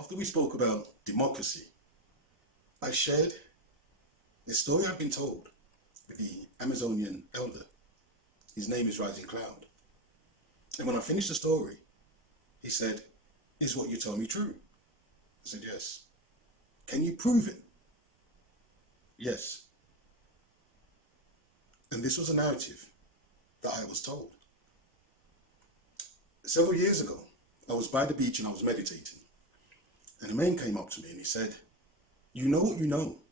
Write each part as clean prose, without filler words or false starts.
After we spoke about democracy, I shared a story I've been told with the Amazonian elder. His name is Rising Cloud. And when I finished the story, he said, "Is what you tell me true?" I said, "Yes." "Can you prove it?" "Yes." And this was a narrative that I was told. Several years ago, I was by the beach and I was meditating. And a man came up to me and he said, "You know what you know,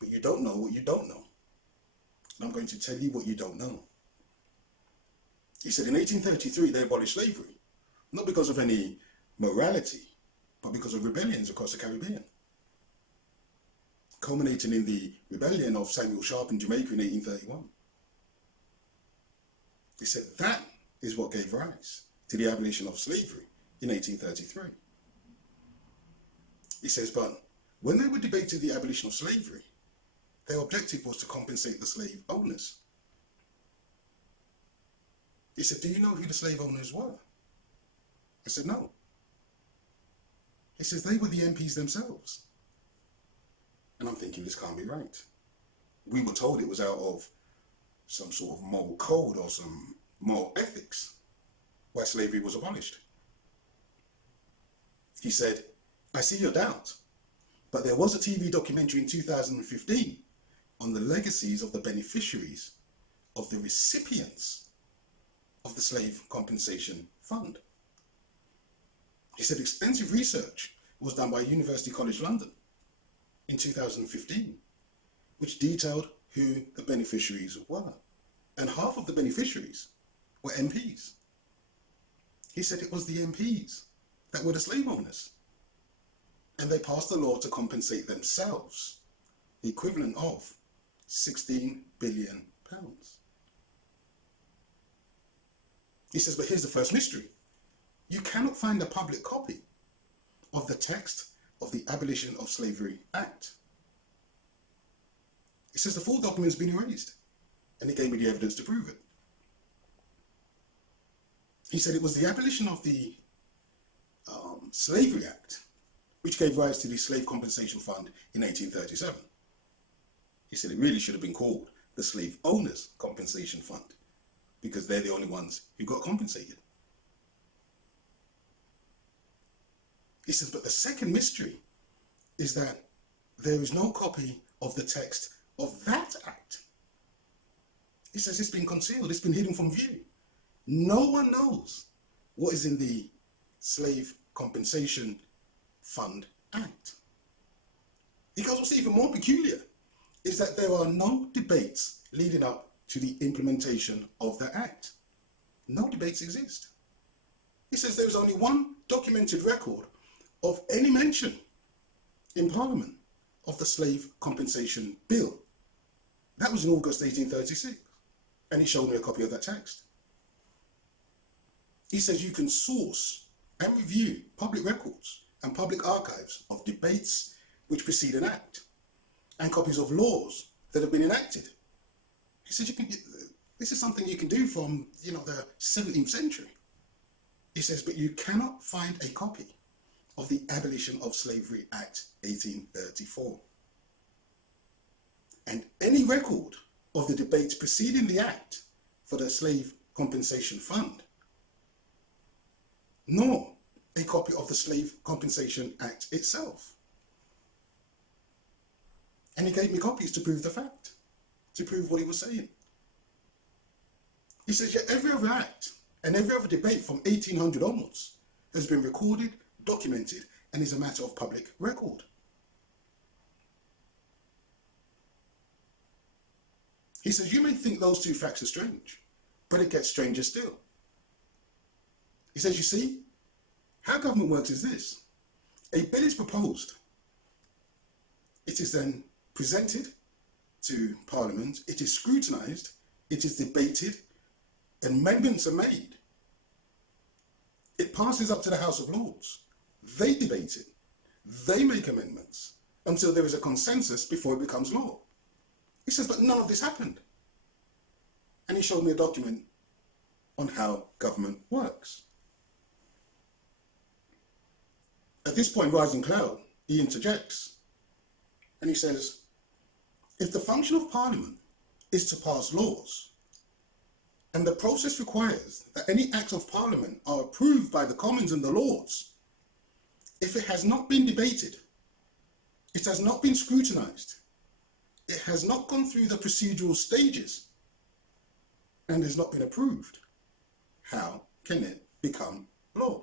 but you don't know what you don't know. And I'm going to tell you what you don't know." He said in 1833 they abolished slavery, not because of any morality, but because of rebellions across the Caribbean, culminating in the rebellion of Samuel Sharp in Jamaica in 1831. He said that is what gave rise to the abolition of slavery in 1833. He says, but when they were debating the abolition of slavery, their objective was to compensate the slave owners. He said, "Do you know who the slave owners were?" I said, "No." He says, "They were the MPs themselves." And I'm thinking, this can't be right. We were told it was out of some sort of moral code or some moral ethics why slavery was abolished. He said, "I see your doubt, but there was a TV documentary in 2015 on the legacies of the beneficiaries of the recipients of the Slave Compensation Fund." He said extensive research was done by University College London in 2015, which detailed who the beneficiaries were. And half of the beneficiaries were MPs. He said it was the MPs that were the slave owners. And they passed a law to compensate themselves, the equivalent of £16 billion. He says, but here's the first mystery. You cannot find a public copy of the text of the Abolition of Slavery Act. He says the full document has been erased, and he gave me the evidence to prove it. He said it was the abolition of the Slavery Act which gave rise to the Slave Compensation Fund in 1837. He said it really should have been called the Slave Owners Compensation Fund, because they're the only ones who got compensated. He says, but the second mystery is that there is no copy of the text of that act. He says it's been concealed, it's been hidden from view. No one knows what is in the Slave Compensation Fund Act. He goes, what's even more peculiar is that there are no debates leading up to the implementation of the Act. No debates exist. He says there is only one documented record of any mention in Parliament of the Slave Compensation Bill. That was in August 1836, and he showed me a copy of that text. He says you can source and review public records and public archives of debates which precede an act, and copies of laws that have been enacted. He says this is something you can do from the 17th century. He says, but you cannot find a copy of the Abolition of Slavery Act 1834. And any record of the debates preceding the act for the Slave Compensation Fund, nor a copy of the Slave Compensation Act itself. And he gave me copies to prove the fact, to prove what he was saying. He says, yet every other act and every other debate from 1800 onwards has been recorded, documented, and is a matter of public record. He says, you may think those two facts are strange, but it gets stranger still. He says, you see, how government works is this. A bill is proposed. It is then presented to Parliament. It is scrutinised. It is debated. Amendments are made. It passes up to the House of Lords. They debate it. They make amendments until there is a consensus before it becomes law. He says, but none of this happened. And he showed me a document on how government works. At this point, Rising Cloud, he interjects and he says, if the function of Parliament is to pass laws, and the process requires that any acts of Parliament are approved by the Commons and the Lords, if it has not been debated, it has not been scrutinised, it has not gone through the procedural stages, and has not been approved, how can it become law?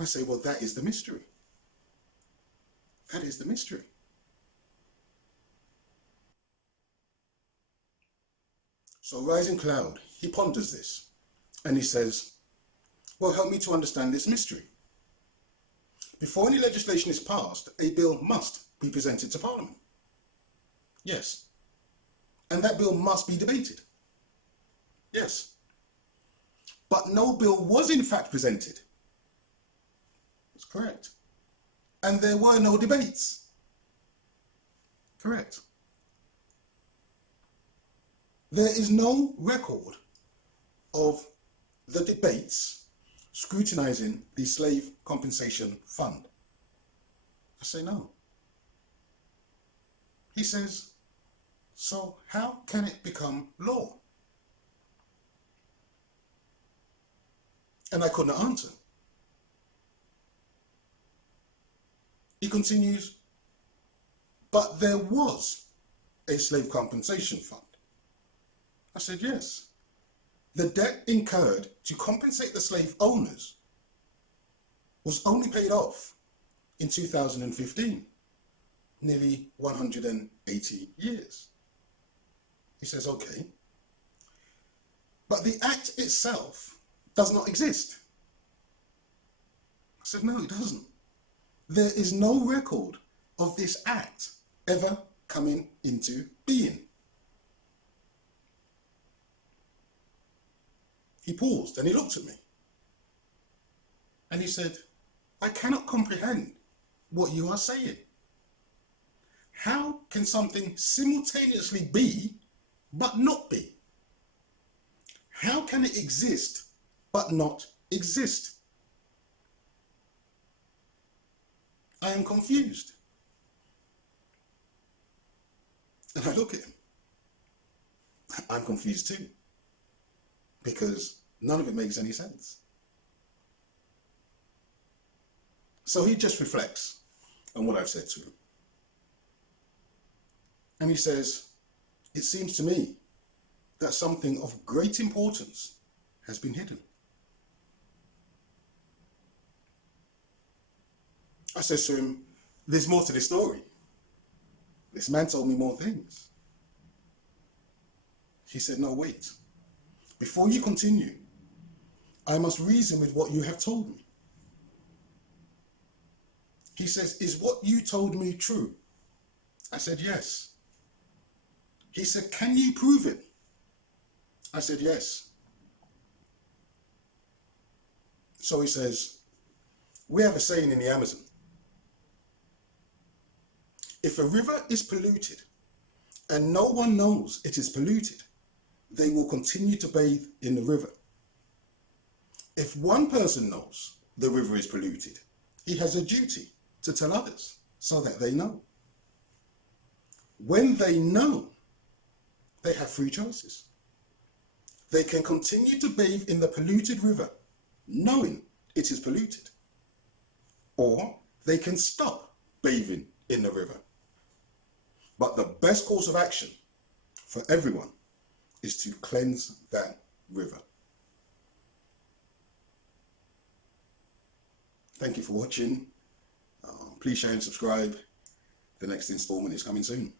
I say, well, that is the mystery. That is the mystery. So Rising Cloud, he ponders this and he says, well, help me to understand this mystery. Before any legislation is passed, a bill must be presented to Parliament. Yes. And that bill must be debated. Yes. But no bill was in fact presented. That's correct. And there were no debates. Correct. There is no record of the debates scrutinizing the Slave Compensation Fund. I say no. He says, so how can it become law? And I couldn't answer. He continues, but there was a Slave Compensation Fund. I said, yes. The debt incurred to compensate the slave owners was only paid off in 2015, nearly 180 years. He says, okay. But the act itself does not exist. I said, no, it doesn't. There is no record of this act ever coming into being. He paused and he looked at me and he said, I cannot comprehend what you are saying. How can something simultaneously be but not be? How can it exist but not exist? I am confused. And I look at him. I'm confused too, because none of it makes any sense. So he just reflects on what I've said to him. And he says, it seems to me that something of great importance has been hidden. I says to him, there's more to this story. This man told me more things. He said, no, wait. Before you continue, I must reason with what you have told me. He says, is what you told me true? I said, yes. He said, can you prove it? I said, yes. So he says, we have a saying in the Amazon. If a river is polluted and no one knows it is polluted, they will continue to bathe in the river. If one person knows the river is polluted, he has a duty to tell others so that they know. When they know, they have three choices. They can continue to bathe in the polluted river, knowing it is polluted, or they can stop bathing in the river. But the best course of action for everyone is to cleanse that river. Thank you for watching. Please share and subscribe. The next installment is coming soon.